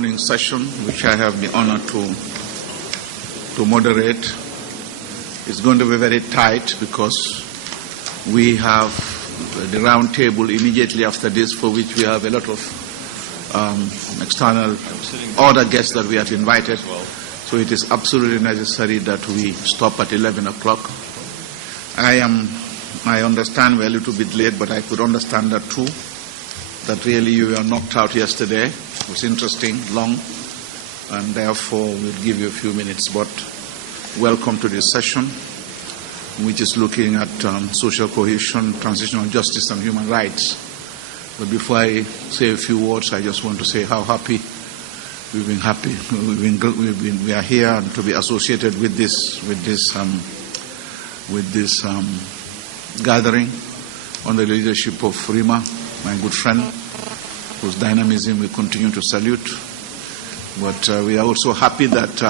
morning session, which I have the honor to moderate. It's going to be very tight because we have the round table immediately after this, for which we have a lot of external other guests that we have invited. So it is absolutely necessary that we stop at 11 o'clock. I understand we're a little bit late, but I could understand that too, that really you were knocked out yesterday. It was interesting, long, and therefore we'll give you a few minutes. But welcome to this session, which is looking at social cohesion, transitional justice, and human rights. But before I say a few words, I just want to say how happy we've been. We are here and to be associated with this gathering under the leadership of Rima, my good friend, whose dynamism we continue to salute. But we are also happy that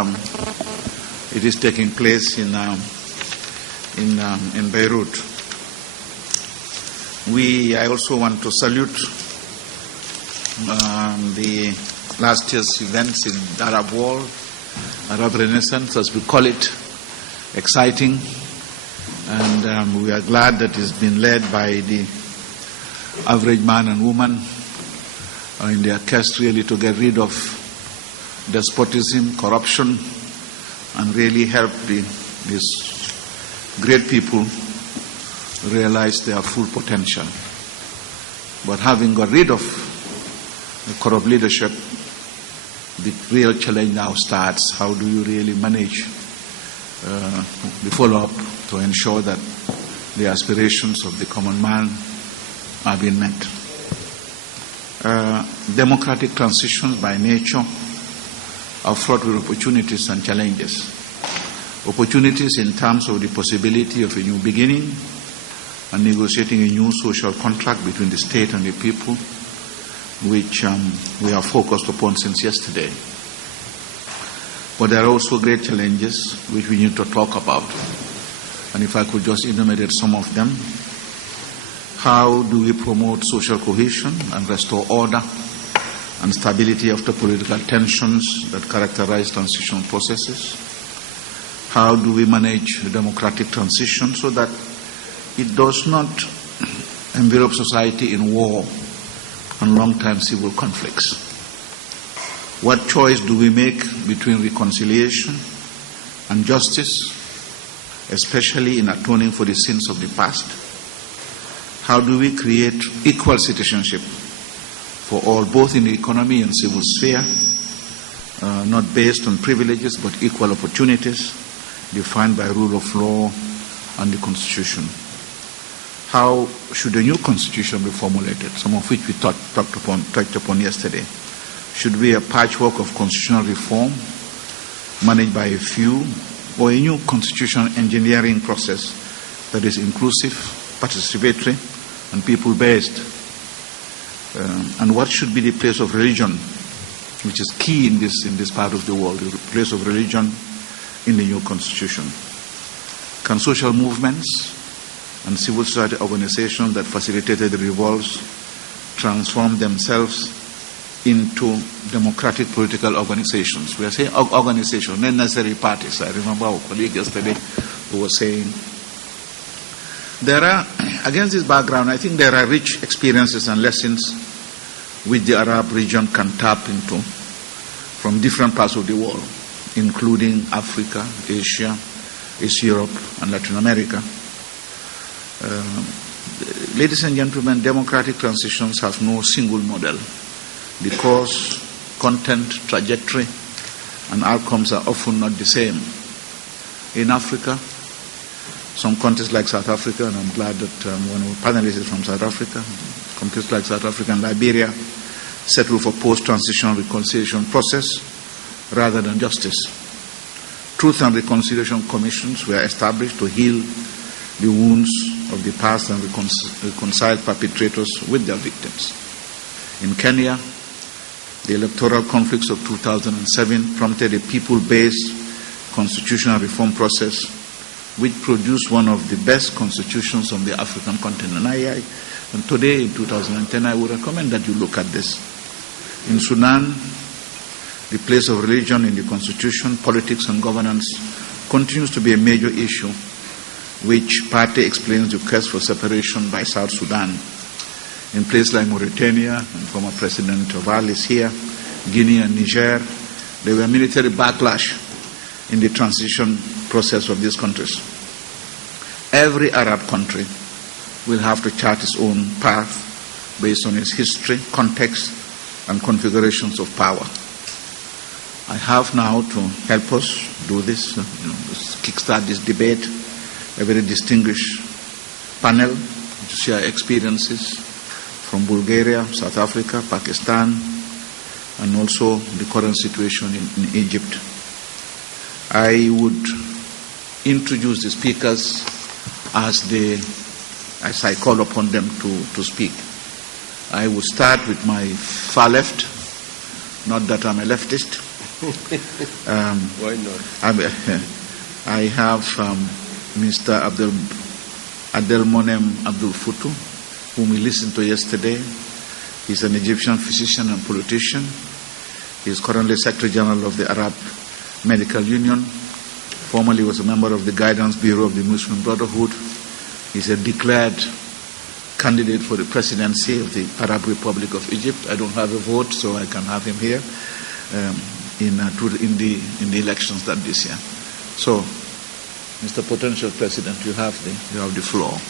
it is taking place in Beirut. I also want to salute the last year's events in the Arab world, Arab Renaissance, as we call it, exciting. And we are glad that it's been led by the average man and woman in their quest really to get rid of despotism, corruption, and really help these great people realize their full potential. But having got rid of the corrupt leadership, the real challenge now starts. How do you really manage the follow-up to ensure that the aspirations of the common man are being met? Democratic transitions by nature are fraught with opportunities and challenges. Opportunities in terms of the possibility of a new beginning and negotiating a new social contract between the state and the people, which we are focused upon since yesterday. But there are also great challenges which we need to talk about. And if I could just enumerate some of them. How do we promote social cohesion and restore order and stability after political tensions that characterize transitional processes? How do we manage democratic transition so that it does not envelop society in war and long-term civil conflicts? What choice do we make between reconciliation and justice, especially in atoning for the sins of the past? How do we create equal citizenship for all, both in the economy and civil sphere, not based on privileges but equal opportunities, defined by rule of law and the Constitution? How should a new Constitution be formulated, some of which we touched upon yesterday? Should be a patchwork of constitutional reform managed by a few, or a new constitutional engineering process that is inclusive, participatory, and people-based? And what should be the place of religion, which is key in this part of the world, the place of religion in the new constitution? Can social movements and civil society organizations that facilitated the revolts transform themselves into democratic political organizations? We are saying organizations, not necessarily parties. I remember our colleague yesterday who was saying there are, against this background, I think there are rich experiences and lessons which the Arab region can tap into from different parts of the world, including Africa, Asia, East Europe, and Latin America. Ladies and gentlemen, democratic transitions have no single model. The course, content, trajectory, and outcomes are often not the same. In Africa, some countries like South Africa, and I'm glad that one of our panelists is from South Africa, countries like South Africa and Liberia settle for post-transitional reconciliation process rather than justice. Truth and reconciliation commissions were established to heal the wounds of the past and reconcile perpetrators with their victims. In Kenya, the electoral conflicts of 2007 prompted a people-based constitutional reform process which produced one of the best constitutions on the African continent. And today, in 2010, I would recommend that you look at this. In Sudan, The place of religion in the Constitution, politics and governance continues to be a major issue, which partly explains the quest for separation by South Sudan. In places like Mauritania, and former President Oval is here, Guinea and Niger, there were military backlash in the transition process of these countries. Every Arab country will have to chart its own path based on its history, context, and configurations of power. I have now to help us do this, kickstart this debate, a very distinguished panel to share experiences from Bulgaria, South Africa, Pakistan, and also the current situation in Egypt. I would introduce the speakers as I call upon them to speak. I will start with my far left, not that I'm a leftist. Why not? I have Mr. Abdelmonem Abdul Futu, whom we listened to yesterday. He's an Egyptian physician and politician. He is currently Secretary General of the Arab Medical Union. Formerly was a member of the Guidance Bureau of the Muslim Brotherhood. He's a declared candidate for the presidency of the Arab Republic of Egypt. I don't have a vote, so I can have him here in the elections that this year. So, Mr. Potential President, you have the floor.